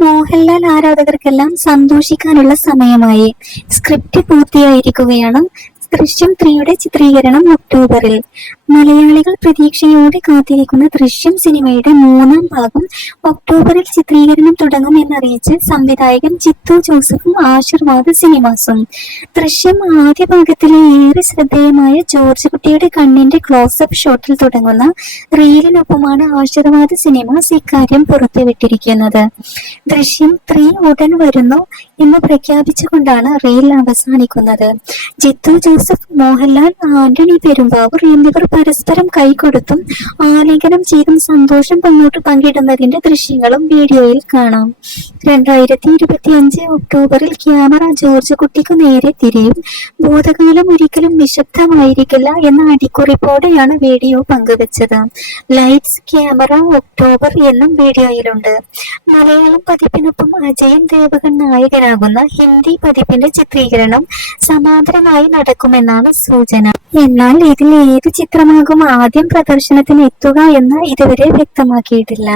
മോഹൻലാൽ ആരാധകർക്കെല്ലാം സന്തോഷിക്കാനുള്ള സമയമായി. സ്ക്രിപ്റ്റ് പൂർത്തിയായിരിക്കുകയാണ്. ദൃശ്യം ത്രീയുടെ ചിത്രീകരണം ഒക്ടോബറിൽ. മലയാളികൾ പ്രതീക്ഷയോടെ കാത്തിരിക്കുന്ന ദൃശ്യം സിനിമയുടെ മൂന്നാം ഭാഗം ഒക്ടോബറിൽ ചിത്രീകരണം തുടങ്ങും എന്നറിയിച്ച് സംവിധായകൻ ചിത്തു ജോസഫും ആശീർവാദ് സിനിമാസും. ദൃശ്യം ആദ്യ ഭാഗത്തിലെ ഏറെ ശ്രദ്ധേയമായ ജോർജ് കുട്ടിയുടെ കണ്ണിന്റെ ക്ലോസപ്പ് ഷോട്ടിൽ തുടങ്ങുന്ന റീലിനൊപ്പമാണ് ആശീർവാദ് സിനിമാസ് ഇക്കാര്യം പുറത്തുവിട്ടിരിക്കുന്നത്. ദൃശ്യം ത്രീ ഉടൻ വരുന്നു എന്ന് പ്രഖ്യാപിച്ചുകൊണ്ടാണ് റീൽ അവസാനിക്കുന്നത്. ജിത്തു ജോസഫ് മോഹൻലാൽ ആന്റണി പെരുമ്പാവൂർ എന്നിവർ പരസ്പരം കൈകൊടുത്തും ആലിംഗനം ചെയ്തും സന്തോഷം മുന്നോട്ട് പങ്കിടുന്നതിന്റെ ദൃശ്യങ്ങളും വീഡിയോയിൽ കാണാം. രണ്ടായിരത്തി ഇരുപത്തി അഞ്ച് ഒക്ടോബറിൽ ക്യാമറ ജോർജ് കുട്ടിക്ക് നേരെ തിരിയും. ഭൂതകാലം ഒരിക്കലും നിശബ്ദമായിരിക്കില്ല എന്ന അടിക്കുറിപ്പോടെയാണ് വീഡിയോ പങ്കുവച്ചത്. ലൈറ്റ്സ് ക്യാമറ ഒക്ടോബർ എന്നും വീഡിയോയിലുണ്ട്. മലയാളം പതിപ്പിനൊപ്പം അജയൻ ദേവകൻ നായകനാകുന്ന ഹിന്ദി പതിപ്പിന്റെ ചിത്രീകരണം സമാന്തരമായി നടക്കുമെന്നാണ് സൂചന. എന്നാൽ ഇതിൽ ഏത് ചിത്രമാകും ആദ്യം പ്രദർശനത്തിന് എത്തുക എന്ന് ഇതുവരെ വ്യക്തമാക്കിയിട്ടില്ല.